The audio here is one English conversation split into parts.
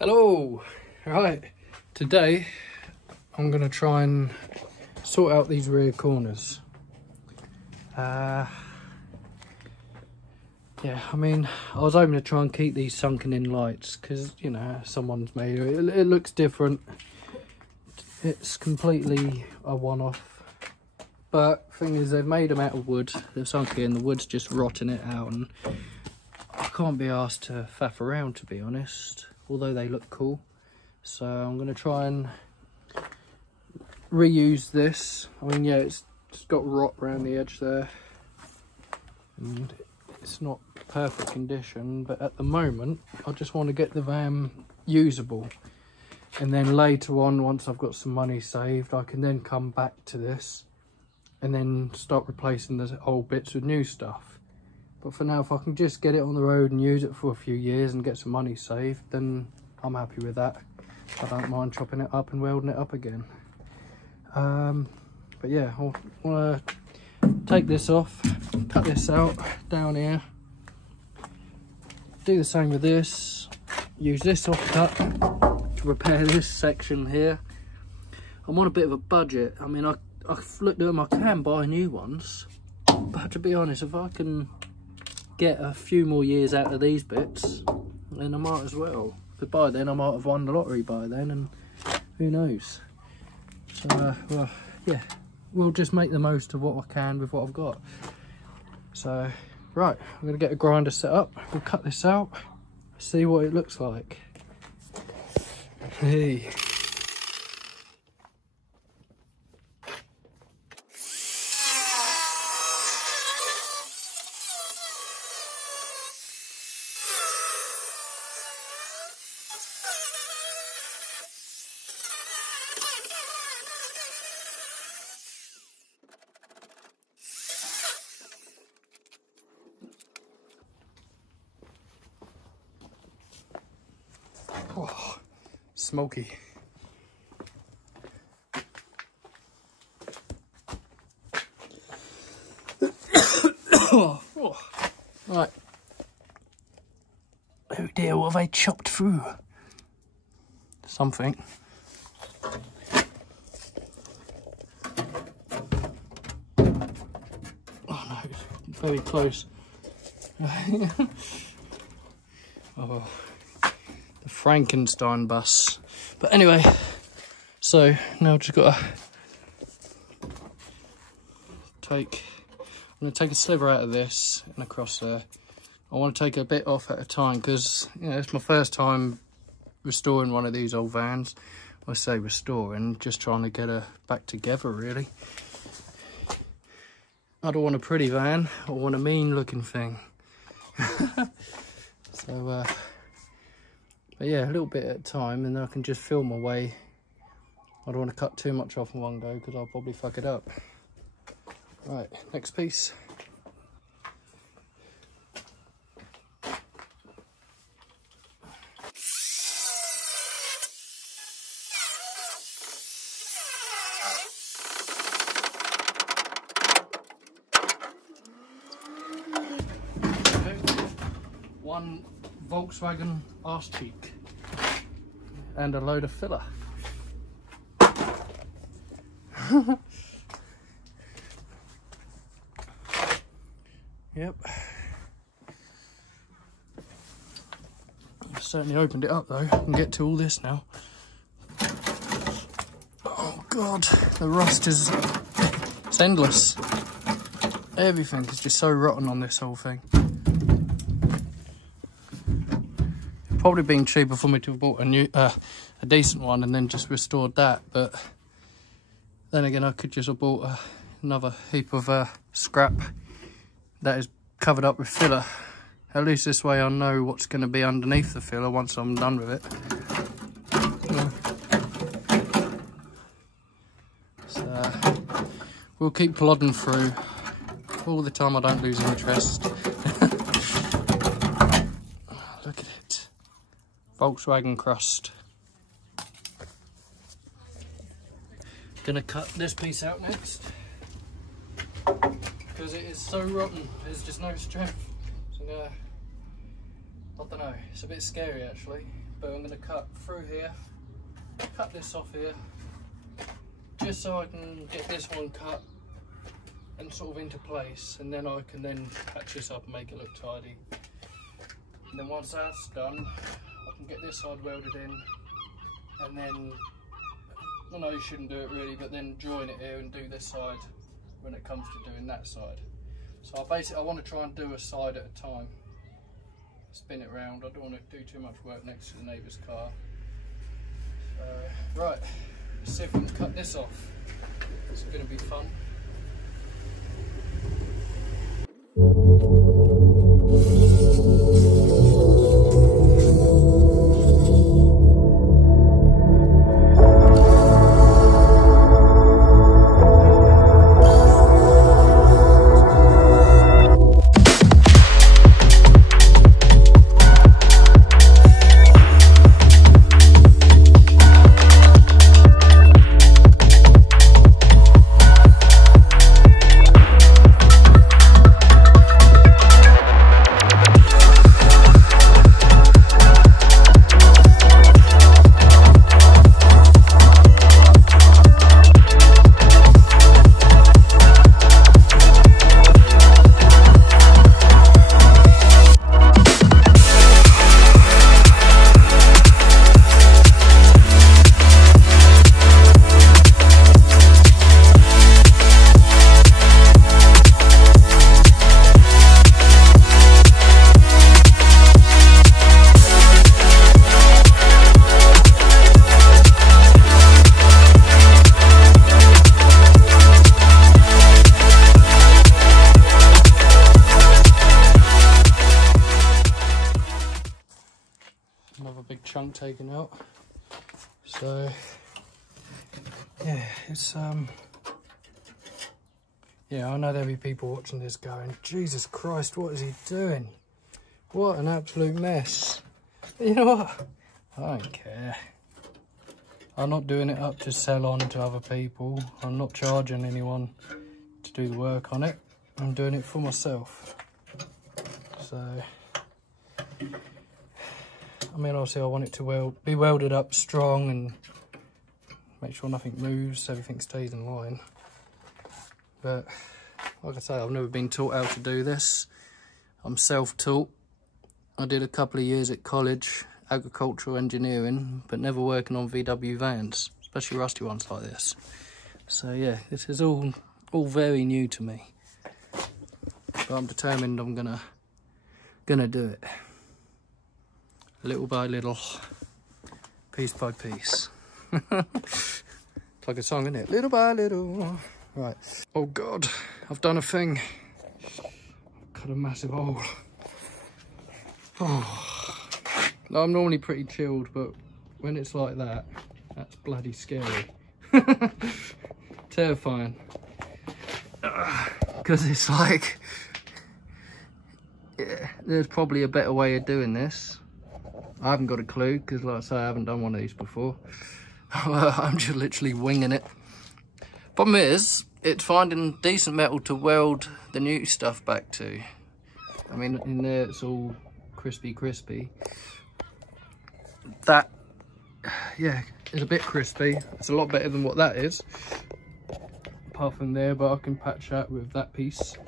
Hello. Right, today I'm gonna try and sort out these rear corners. Yeah, I mean, I was hoping to try and keep these sunken in lights because, you know, someone's made it. It looks different. It's completely a one-off. But thing is, they've made them out of wood. They've sunk in, the wood's just rotting it out, and I can't be asked to faff around, to be honest, although they look cool. So I'm going to try and reuse this. I mean, yeah, it's got rot around the edge there, and it's not perfect condition, but at the moment I just want to get the van usable, and then later on, once I've got some money saved, I can then come back to this and then start replacing the old bits with new stuff. But for now, if I can just get it on the road and use it for a few years and get some money saved, then I'm happy with that. I don't mind chopping it up and welding it up again. But yeah, I want to take this off, cut this out down here, do the same with this, use this offcut to repair this section here. I'm on a bit of a budget. I mean, I've looked at them, I can buy new ones, but to be honest, if I can get a few more years out of these bits, then I might as well. But by then I might have won the lottery by then, and who knows. So well, yeah, we'll just make the most of what I can with what I've got. So right, I'm gonna get a grinder set up, we'll cut this out, see what it looks like. Hey. Oh, smoky. Oh. Right. Oh dear, what have I chopped through? Something. Oh no, very close. Oh. The Frankenstein bus. But anyway, so now I've just got to I'm going to take a sliver out of this and across there. I want to take a bit off at a time because, you know, it's my first time restoring one of these old vans. I say restoring, just trying to get her back together really. I don't want a pretty van, I want a mean looking thing. So but yeah, a little bit at a time, and then I can just feel my way. I don't want to cut too much off in one go because I'll probably fuck it up. Right, next piece. One Volkswagen arse cheek and a load of filler. Yep. I've certainly opened it up though. I can get to all this now. Oh god, the rust is it's endless. Everything is just so rotten on this whole thing. Probably been cheaper for me to have bought a new, a decent one and then just restored that. But then again, I could just have bought another heap of scrap that is covered up with filler. At least this way I know what's going to be underneath the filler once I'm done with it. So we'll keep plodding through all the time I don't lose interest. Look at it. Volkswagen crust. Gonna cut this piece out next because it is so rotten. There's just no strength. So I don't know. It's a bit scary actually, but I'm going to cut through here, cut this off here, just so I can get this one cut and sort of into place, and then I can then patch this up and make it look tidy. And then once that's done, I can get this side welded in, and then, I know you shouldn't do it really, but then join it here and do this side when it comes to doing that side. So I want to try and do a side at a time. Spin it round. I don't want to do too much work next to the neighbour's car. Right, let's see if we can cut this off. It's going to be fun. Another big chunk taken out. So yeah, it's yeah, I know there'll be people watching this going, Jesus Christ, what is he doing? What an absolute mess. But you know what? I don't care. I'm not doing it up to sell on to other people. I'm not charging anyone to do the work on it. I'm doing it for myself. So I mean, obviously I want it to be welded up strong and make sure nothing moves, everything stays in line. But like I say, I've never been taught how to do this. I'm self-taught. I did a couple of years at college, agricultural engineering, but never working on VW vans, especially rusty ones like this. So yeah, this is all very new to me. But I'm determined I'm gonna do it. Little by little, piece by piece. It's like a song, isn't it? Little by little. Right. Oh God, I've done a thing. Cut a massive hole. Oh. I'm normally pretty chilled, but when it's like that, that's bloody scary. Terrifying. Because it's like, yeah, there's probably a better way of doing this. I haven't got a clue, because like I say, I haven't done one of these before. I'm just literally winging it. Problem is, it's finding decent metal to weld the new stuff back to. I mean, in there it's all crispy. That, yeah, is a bit crispy. It's a lot better than what that is. Apart from there, but I can patch that with that piece.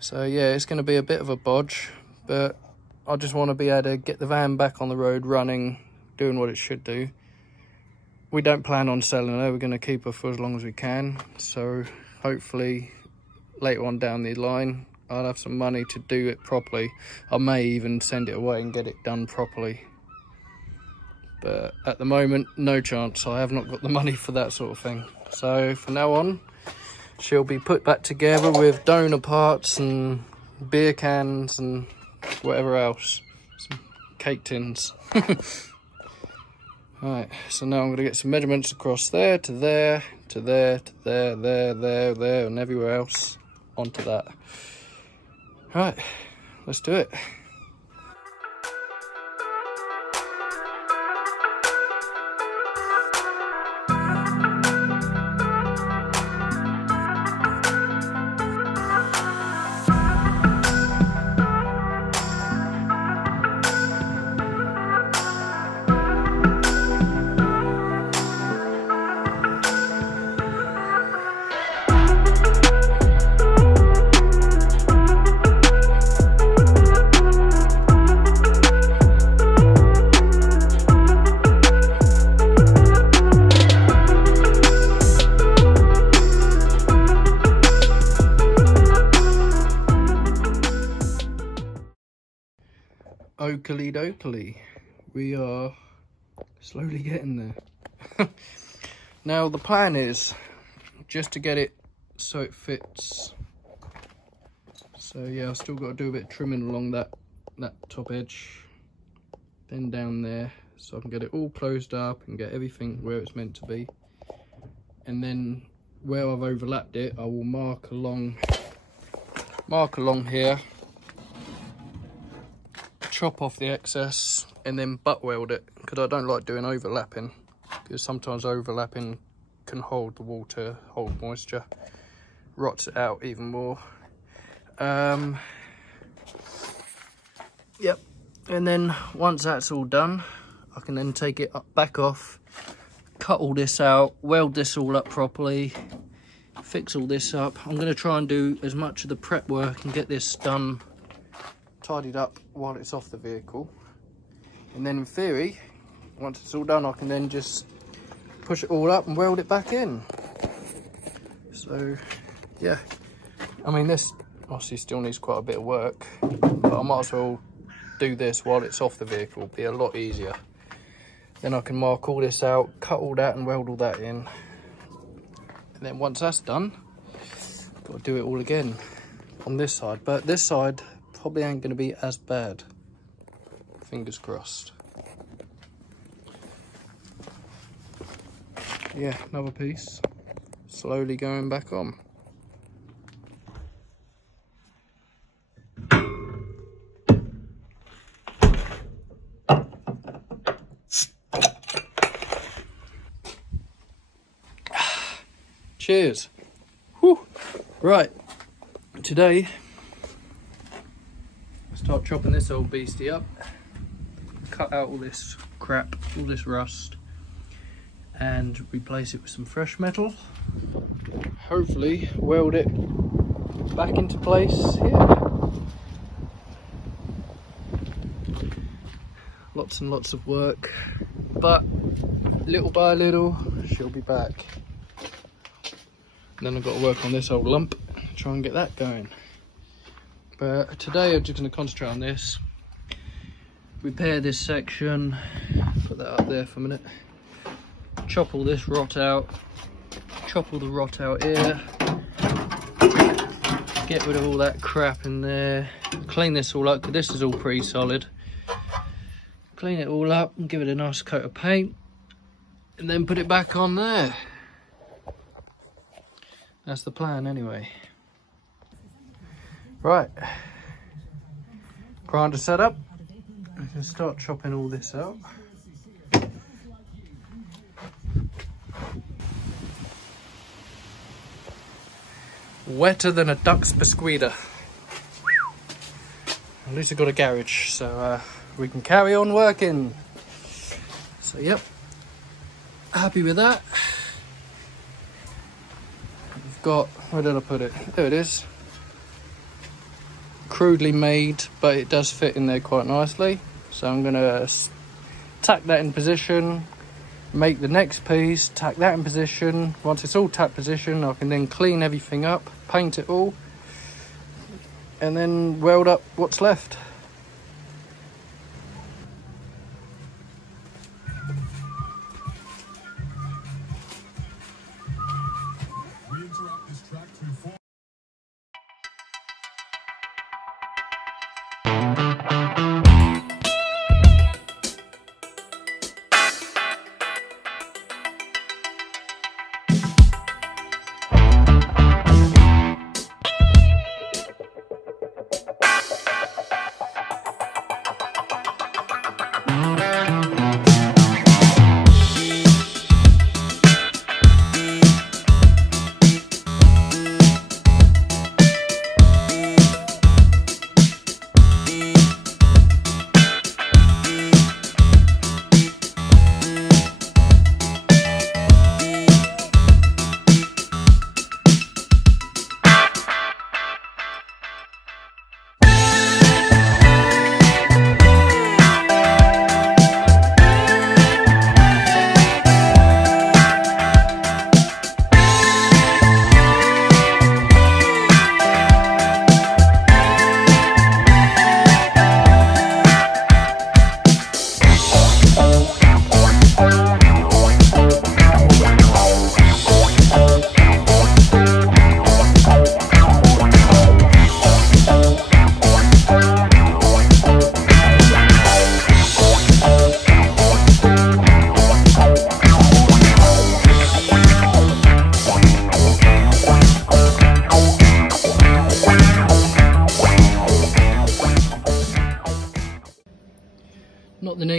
So yeah, it's going to be a bit of a bodge, but I just want to be able to get the van back on the road running, doing what it should do. We don't plan on selling her, we're going to keep her for as long as we can. So hopefully later on down the line, I'll have some money to do it properly. I may even send it away and get it done properly. But at the moment, no chance. I have not got the money for that sort of thing. So from now on, she'll be put back together with donor parts and beer cans and whatever else, some cake tins. Right, so now I'm going to get some measurements across there to there to there to there, there and everywhere else onto that. Right, let's do it. Oakley dokley. We are slowly getting there. Now the plan is just to get it so it fits. So yeah, I've still got to do a bit of trimming along that top edge, then down there, so I can get it all closed up and get everything where it's meant to be. And then where I've overlapped it, I will mark along here, chop off the excess, and then butt weld it, because I don't like doing overlapping, because sometimes overlapping can hold the water, hold moisture, rots it out even more. Yep, and then once that's all done, I can then take it back off, cut all this out, weld this all up properly, fix all this up. I'm going to try and do as much of the prep work and get this done, tidied up while it's off the vehicle. And then in theory, once it's all done, I can then just push it all up and weld it back in. So yeah, I mean, this obviously still needs quite a bit of work, but I might as well do this while it's off the vehicle. It'll be a lot easier. Then I can mark all this out, cut all that and weld all that in. And then once that's done, got to do it all again on this side. But this side probably ain't going to be as bad. Fingers crossed. Yeah, another piece. Slowly going back on. Cheers. Whew. Right, today I start chopping this old beastie up, cut out all this crap, all this rust, and replace it with some fresh metal. Hopefully weld it back into place here. Lots and lots of work, but little by little she'll be back. And then I've got to work on this old lump, try and get that going. But today I'm just going to concentrate on this, repair this section, put that up there for a minute, chop all this rot out, chop all the rot out here, get rid of all that crap in there, clean this all up, because this is all pretty solid. Clean it all up and give it a nice coat of paint, and then put it back on there. That's the plan anyway. Right, grinder set up. I can start chopping all this out. Wetter than a duck's biscuiter. At least I've got a garage, so we can carry on working. So yep, happy with that. Got, where did I put it? There it is. Crudely made, but it does fit in there quite nicely. So I'm gonna tack that in position, make the next piece, tack that in position. Once it's all tacked position, I can then clean everything up, paint it all, and then weld up what's left.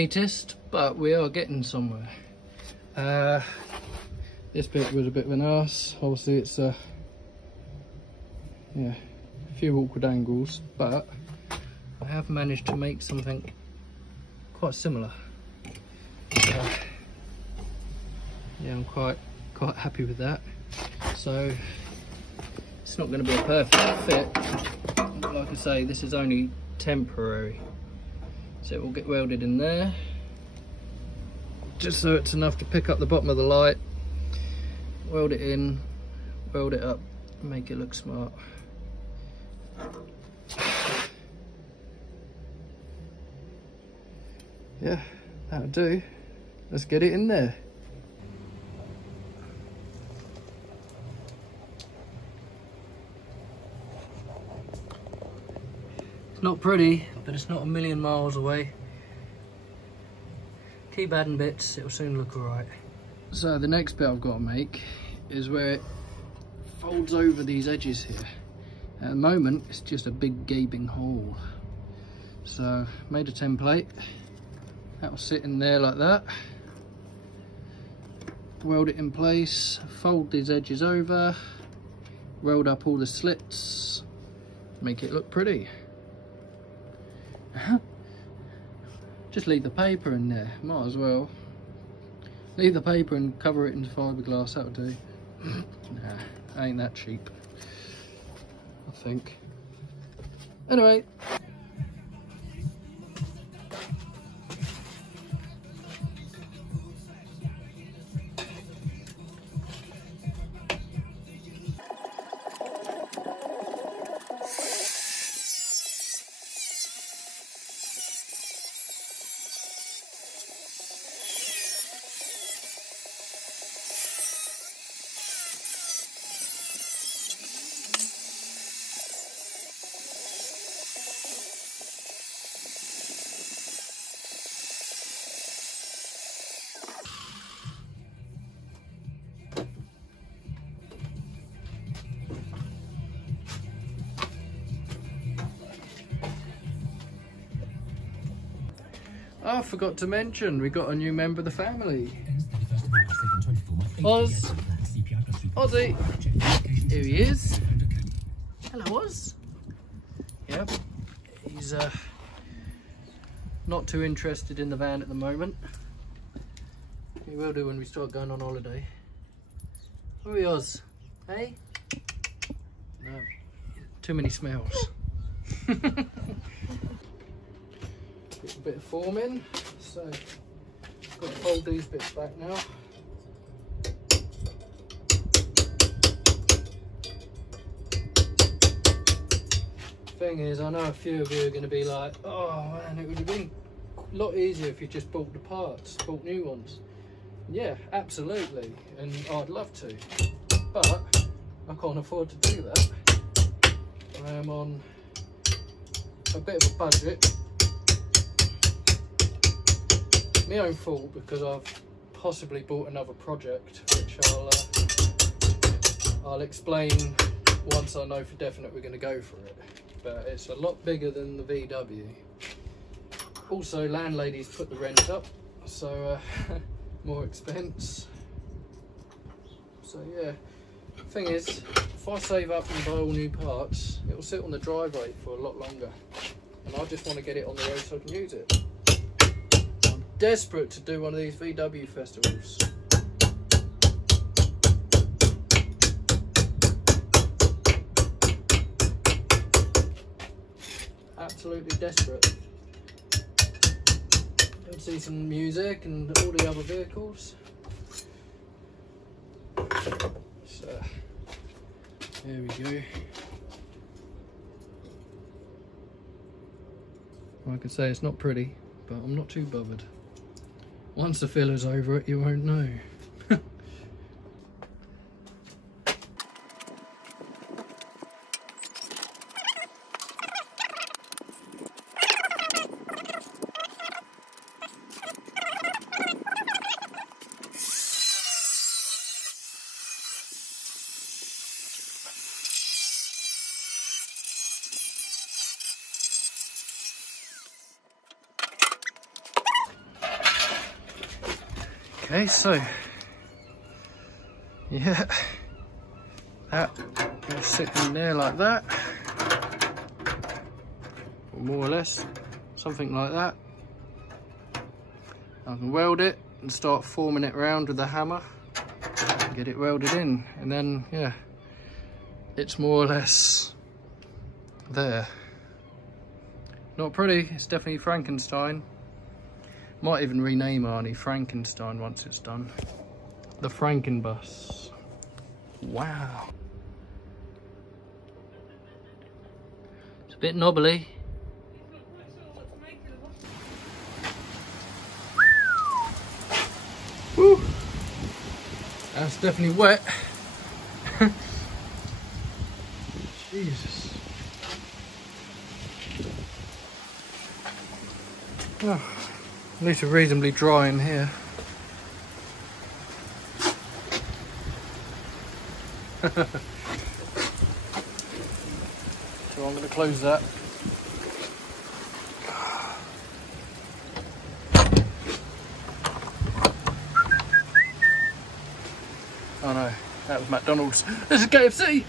greatest, but we are getting somewhere. This bit was a bit of an arse. Obviously it's yeah, a few awkward angles, but I have managed to make something quite similar. Yeah, I'm quite happy with that. So it's not going to be a perfect fit. Like I say, this is only temporary. So it will get welded in there, just so it's enough to pick up the bottom of the light, weld it in, weld it up, make it look smart. Yeah, that'll do. Let's get it in there. It's not pretty, but it's not a million miles away. Keep adding bits, it'll soon look alright. So the next bit I've got to make is where it folds over these edges here. At the moment, it's just a big gaping hole. So made a template. That will sit in there like that. Weld it in place, fold these edges over, weld up all the slits, make it look pretty. Just leave the paper in there, might as well. Leave the paper and cover it in fiberglass, that'll do. Nah, ain't that cheap, I think. Anyway. I forgot to mention, we got a new member of the family. Oz. Ozzy. Here he is. Hello, Oz. Yep. He's not too interested in the van at the moment. He will do when we start going on holiday. Who are you, Oz? Hey? No. Too many smells. Get a bit of form in, so I've got to fold these bits back now. Thing is, I know a few of you are going to be like, oh man, it would have been a lot easier if you just bought the parts, bought new ones. Yeah, absolutely, and I'd love to, but I can't afford to do that. I am on a bit of a budget. My own fault, because I've possibly bought another project, which I'll explain once I know for definite we're going to go for it. But it's a lot bigger than the VW. Also, landladies put the rent up, so more expense. So yeah, thing is, if I save up and buy all new parts, it will sit on the driveway for a lot longer, and I just want to get it on the road so I can use it. Desperate to do one of these VW festivals. Absolutely desperate. You'll see some music and all the other vehicles. So, there we go. Like I say, it's not pretty, but I'm not too bothered. Once the filler's over it, you won't know. Okay, so yeah, that will sit in there like that, or more or less, something like that. I can weld it and start forming it round with a hammer, get it welded in, and then yeah, it's more or less there. Not pretty, it's definitely Frankenstein. Might even rename Arnie Frankenstein once it's done. The Frankenbus. Wow. It's a bit knobbly. Woo! That's definitely wet. Jesus. Oh, at least it's reasonably dry in here. So I'm going to close that. Oh no, that was McDonald's. This is KFC!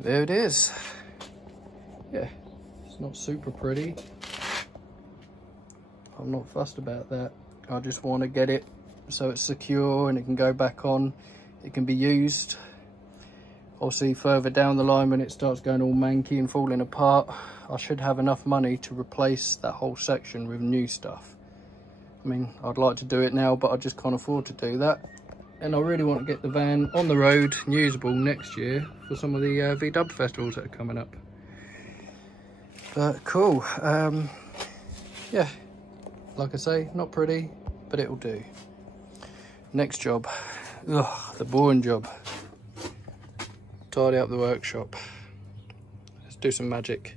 There it is. Yeah, it's not super pretty. I'm not fussed about that. I just want to get it so it's secure and it can go back on. It can be used. Obviously further down the line when it starts going all manky and falling apart, I should have enough money to replace that whole section with new stuff. I mean, I'd like to do it now, but I just can't afford to do that. And I really want to get the van on the road and usable next year for some of the VW festivals that are coming up. But cool. Yeah, like I say, not pretty, but it'll do. Next job. Ugh, the boring job. Tidy up the workshop. Let's do some magic.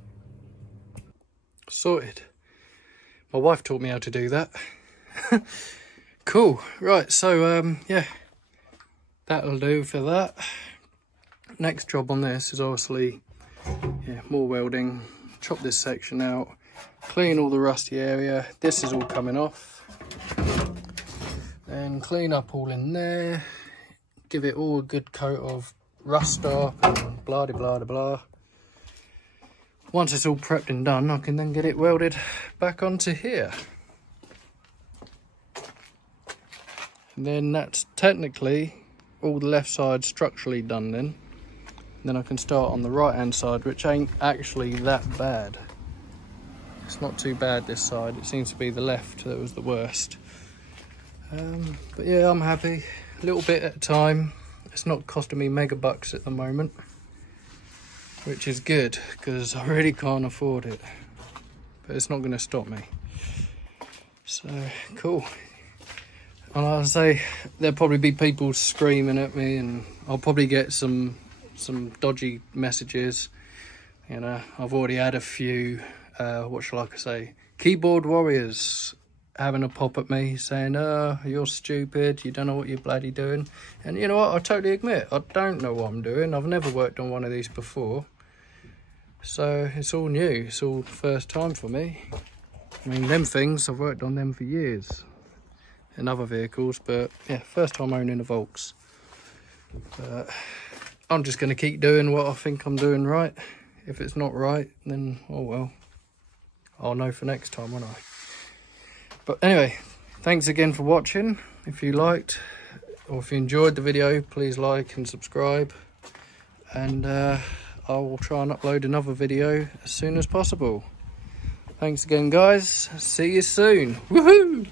Sorted. My wife taught me how to do that. Cool. Right, so yeah. That'll do for that. Next job on this is obviously more welding. Chop this section out, clean all the rusty area. This is all coming off. Then clean up all in there. Give it all a good coat of rust stop and blah blah blah blah. Once it's all prepped and done, I can then get it welded back onto here. And then that's technically all the left side structurally done then. Then I can start on the right hand side, which ain't actually that bad. It's not too bad this side. It seems to be the left that was the worst. But yeah, I'm happy. A little bit at a time. It's not costing me mega bucks at the moment, which is good because I really can't afford it. But it's not going to stop me. So cool. And like I say, there'll probably be people screaming at me, and I'll probably get some dodgy messages. You know, I've already had a few, what shall I say, keyboard warriors having a pop at me saying, oh, you're stupid, you don't know what you're bloody doing. And you know what, I totally admit, I don't know what I'm doing. I've never worked on one of these before. So it's all new, it's all first time for me. I mean, them things, I've worked on them for years in other vehicles, but yeah, first time owning a Volks. But I'm just going to keep doing what I think I'm doing right. If it's not right, then oh well, I'll know for next time, won't I? But anyway, thanks again for watching. If you liked or if you enjoyed the video, please like and subscribe, and I will try and upload another video as soon as possible. Thanks again, guys. See you soon. Woohoo!